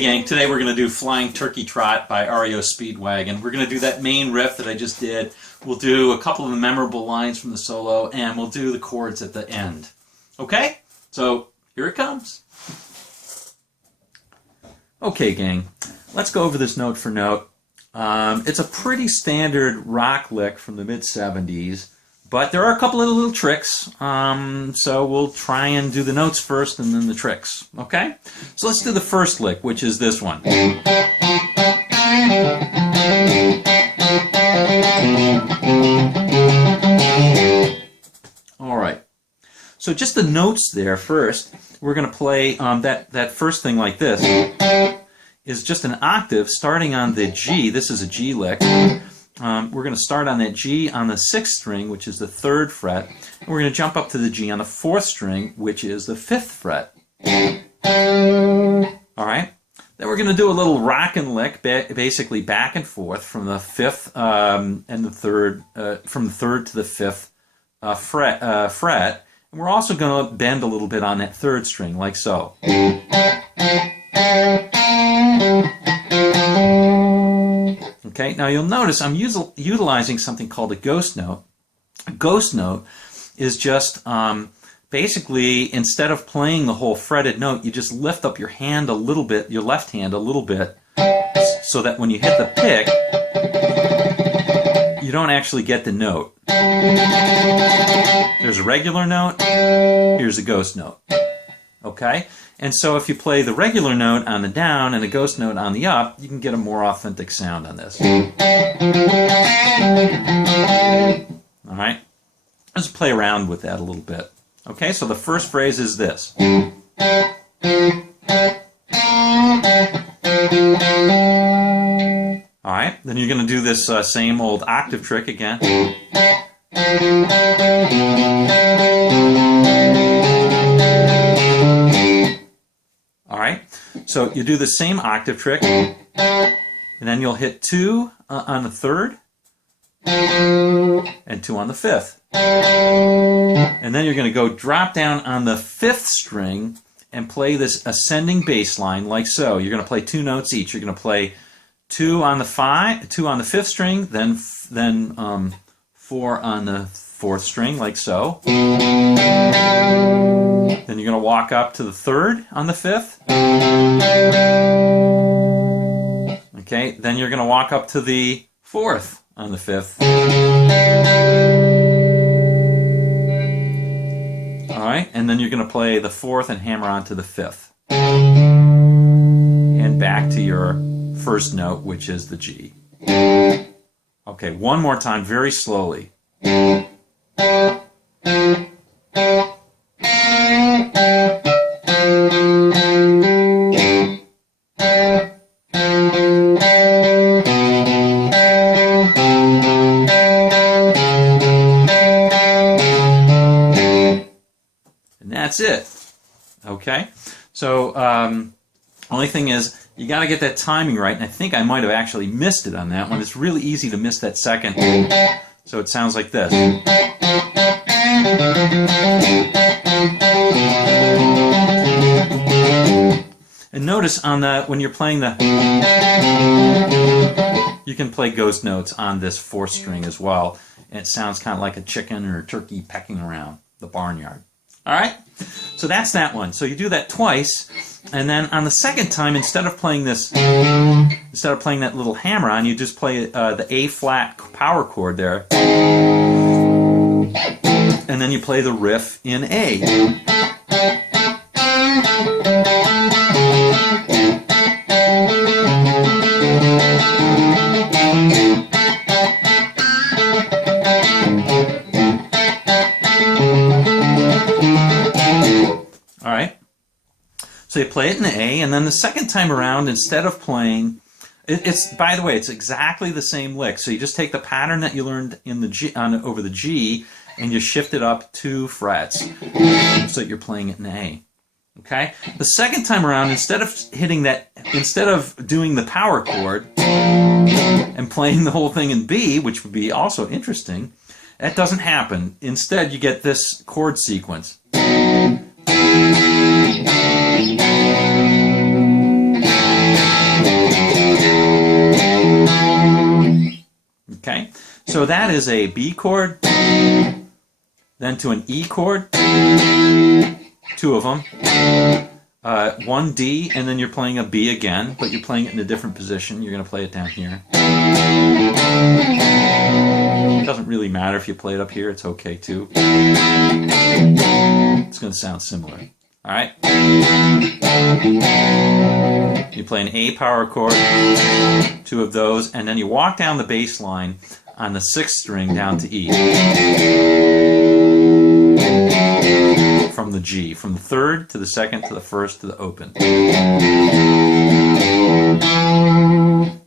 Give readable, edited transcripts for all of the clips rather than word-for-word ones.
Hey gang, today we're going to do Flying Turkey Trot by REO Speedwagon. We're going to do that main riff that I just did. We'll do a couple of the memorable lines from the solo, and we'll do the chords at the end. Okay? So, here it comes. Okay gang, let's go over this note for note. It's a pretty standard rock lick from the mid-70s, but there are a couple of little tricks, so we'll try and do the notes first and then the tricks, okay? So let's do the first lick, which is this one. Alright, so just the notes there first. We're going to play that first thing like this. Is just an octave starting on the G. This is a G lick. We're going to start on that G on the 6th string, which is the 3rd fret, and we're going to jump up to the G on the 4th string, which is the 5th fret. Alright? Then we're going to do a little rockin' lick, basically back and forth from the 5th and the 3rd, from the 3rd to the 5th fret. And we're also going to bend a little bit on that 3rd string, like so. Okay, now you'll notice I'm utilizing something called a ghost note. A ghost note is just basically, instead of playing the whole fretted note, you just lift up your hand a little bit, your left hand a little bit, so that when you hit the pick, you don't actually get the note. There's a regular note, here's a ghost note. Okay? And so if you play the regular note on the down and a ghost note on the up, you can get a more authentic sound on this. Alright? Let's play around with that a little bit. Okay, so the first phrase is this. Alright, then you're going to do this same old octave trick again. Alright, so you do the same octave trick, and then you'll hit 2 on the 3rd, and 2 on the 5th. And then you're going to go drop down on the 5th string and play this ascending bass line like so. You're going to play 2 notes each. You're going to play 2 on the 5th string, then 4 on the 4th string, like so. Then you're going to walk up to the 3rd on the 5th. Okay, then you're going to walk up to the 4th on the 5th. Alright, and then you're going to play the 4th and hammer on to the 5th. And back to your first note, which is the G. Okay, one more time, very slowly. And that's it. Okay, so only thing is, you got to get that timing right, and I think I might have actually missed it on that one. It's really easy to miss that second. So it sounds like this. And notice on the when you're playing the, you can play ghost notes on this 4th string as well, and it sounds kind of like a chicken or a turkey pecking around the barnyard. All right, so that's that one. So you do that twice, and then on the second time, instead of playing that little hammer on, you just play the A flat power chord there, and then you play the riff in A. Alright, so you play it in A, and then the second time around, instead of playing, by the way, it's exactly the same lick. So you just take the pattern that you learned in the G, over the G, and you shift it up 2 frets, so that you're playing it in A. Okay? The second time around, instead of doing the power chord and playing the whole thing in B, which would be also interesting, that doesn't happen. Instead, you get this chord sequence. So that is a B chord, then to an E chord, two of them, one D, and then you're playing a B again, but you're playing it in a different position. You're going to play it down here. It doesn't really matter if you play it up here, it's okay too. It's going to sound similar. Alright? You play an A power chord, two of those, and then you walk down the bass line on the 6th string down to E. From the G, from the 3rd to the 2nd to the 1st to the open.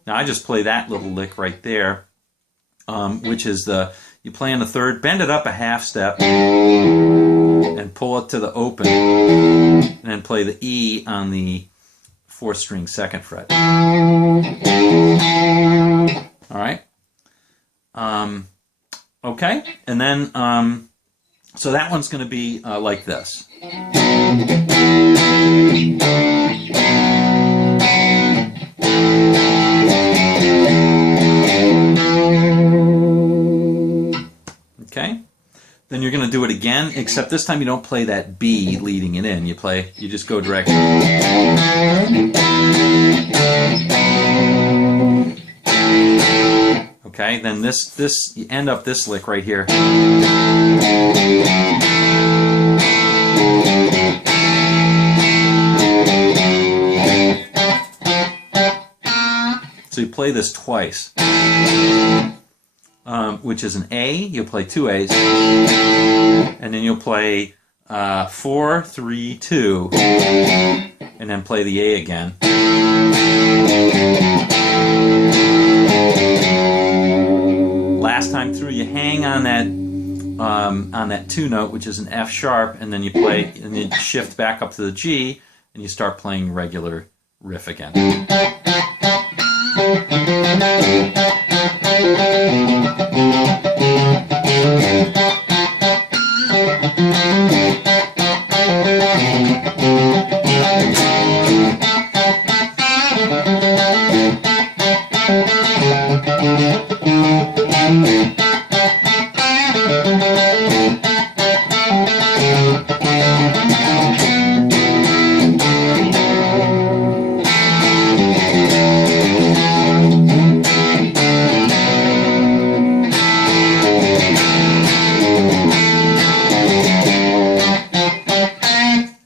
Now I just play that little lick right there, which is you play on the 3rd, bend it up a half step, and pull it to the open, and then play the E on the 4th string 2nd fret. Alright? Okay, and then, so that one's going to be like this. Okay? Then you're going to do it again, except this time you don't play that B leading it in. You just go direct. Okay, then you end up this lick right here. So you play this twice, which is an A. You'll play two A's, and then you'll play 4, 3, 2, and then play the A again. Last time through, you hang on that 2 note, which is an F sharp, and then you play, and you shift back up to the G, and you start playing regular riff again.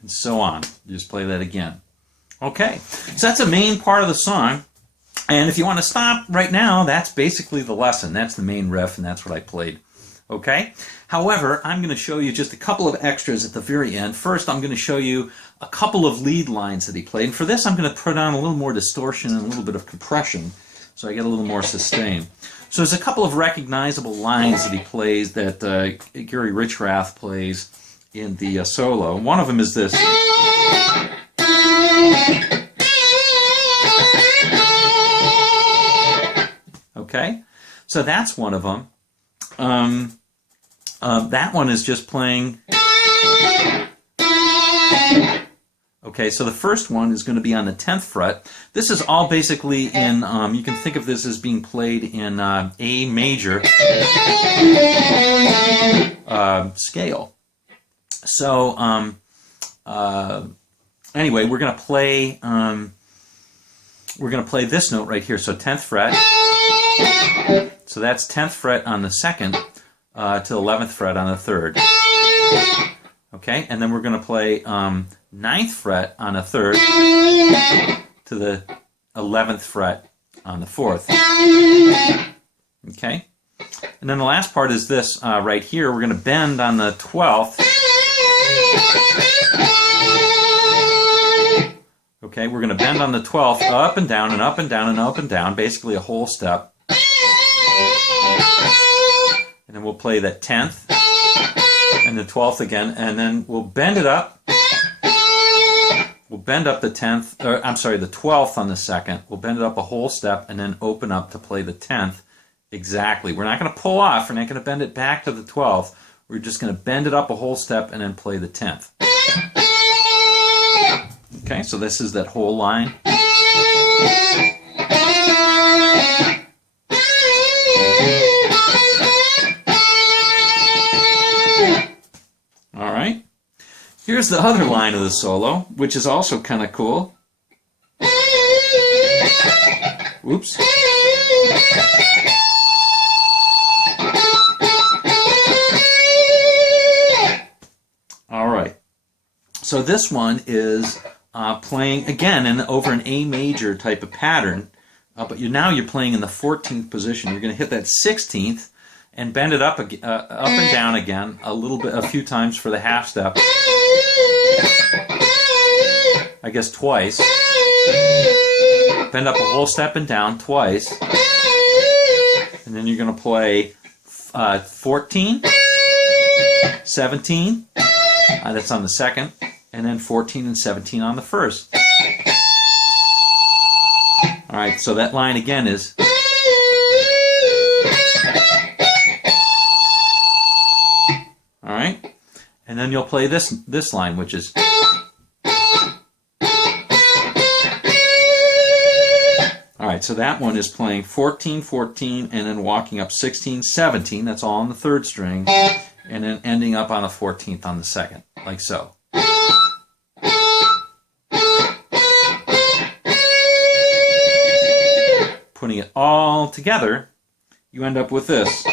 So on. You just play that again. Okay, so that's a main part of the song, and if you want to stop right now, that's basically the lesson. That's the main riff, and that's what I played. Okay? However, I'm going to show you just a couple of extras at the very end. First, I'm going to show you a couple of lead lines that he played, and for this I'm going to put on a little more distortion and a little bit of compression, so I get a little more sustain. So there's a couple of recognizable lines that he plays that Gary Richrath plays in the solo. One of them is this. Okay, so that's one of them. That one is just playing. Okay, so the first one is going to be on the 10th fret. This is all basically in, you can think of this as being played in A major scale. So, anyway, we're going to play this note right here. So 10th fret. So that's 10th fret on the 2nd to 11th fret on the 3rd. Okay, and then we're going to play 9th fret on the 3rd to the 11th fret on the 4th. Okay, and then the last part is this right here. We're going to bend on the 12th. Okay, we're going to bend on the 12th, up and down and up and down and up and down, basically a whole step. And then we'll play that 10th and the 12th again, and then we'll bend it up. We'll bend up the 10th, or I'm sorry, the 12th on the 2nd. We'll bend it up a whole step and then open up to play the 10th exactly. We're not going to pull off. We're not going to bend it back to the 12th. We're just going to bend it up a whole step and then play the 10th. Okay, so this is that whole line. Here's the other line of the solo, which is also kind of cool. Oops. All right. So this one is playing again over an A major type of pattern, but now you're playing in the 14th position. You're going to hit that 16th and bend it up and down again a few times for the half step. I guess twice. Bend up a whole step and down twice. And then you're going to play 14, 17, that's on the second, and then 14 and 17 on the first. Alright, so that line again is... Alright, and then you'll play this line, which is... Alright, so that one is playing 14, 14, and then walking up 16, 17, that's all on the third string, and then ending up on the 14th on the second, like so. Putting it all together, you end up with this.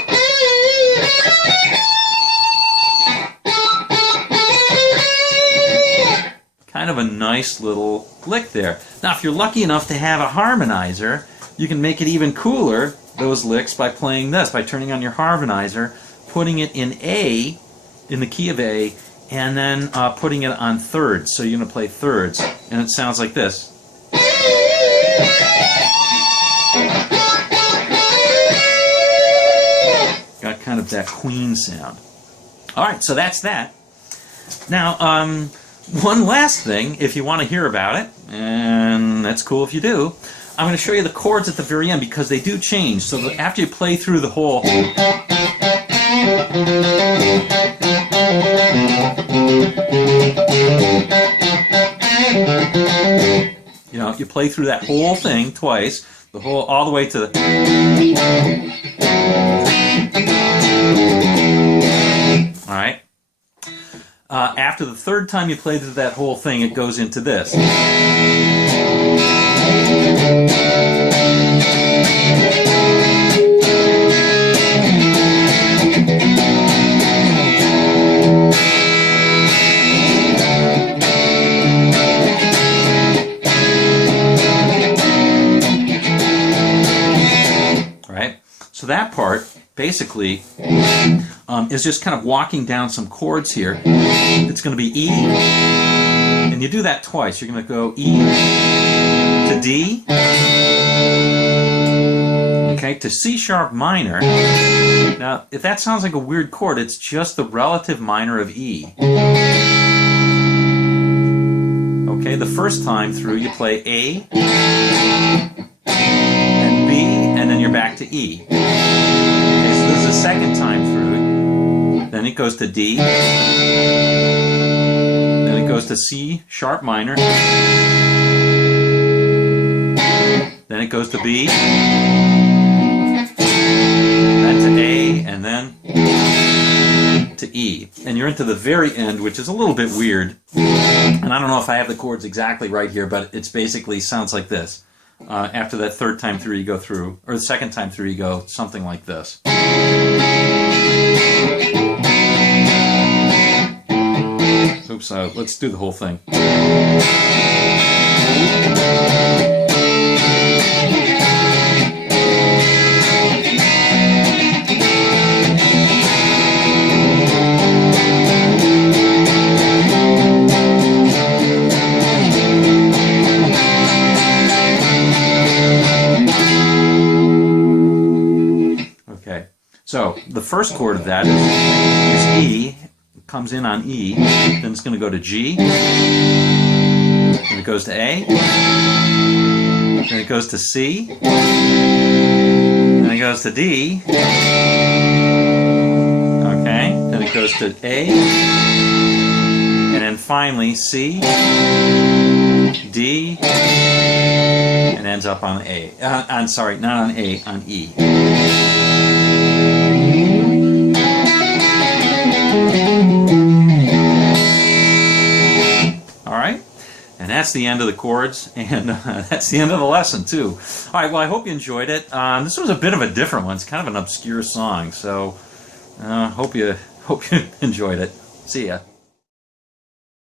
Kind of a nice little lick there. Now, if you're lucky enough to have a harmonizer, you can make it even cooler, those licks, by playing this, by turning on your harmonizer, putting it in A, in the key of A, and then putting it on thirds. So you're going to play thirds, and it sounds like this. Got kind of that Queen sound. All right, so that's that. Now, one last thing, if you want to hear about it, and that's cool if you do, I'm going to show you the chords at the very end because they do change. So that after you play through the whole... You know, you play through that whole thing twice, all the way to the... All right. After the third time you play through that whole thing, it goes into this. Right? So that part, basically, is just kind of walking down some chords here. It's going to be E, and you do that twice. You're going to go E to D, okay, to C sharp minor. Now, if that sounds like a weird chord, it's just the relative minor of E. Okay, the first time through you play A and B, and then you're back to E. Okay, so this is the second time through. Then it goes to D, then it goes to C sharp minor, then it goes to B, then to A, and then to E. And you're into the very end, which is a little bit weird. And I don't know if I have the chords exactly right here, but it's basically sounds like this. After that third time through you go through, or the second time through you go something like this. Oops, let's do the whole thing. Okay, so the first chord of that is E. Comes in on E, then it's going to go to G, then it goes to A, then it goes to C, then it goes to D, okay, then it goes to A, and then finally C, D, and ends up on A. Sorry, not on A, on E. And that's the end of the chords, and that's the end of the lesson, too. All right, well, I hope you enjoyed it. This was a bit of a different one. It's kind of an obscure song, so hope you enjoyed it. See ya.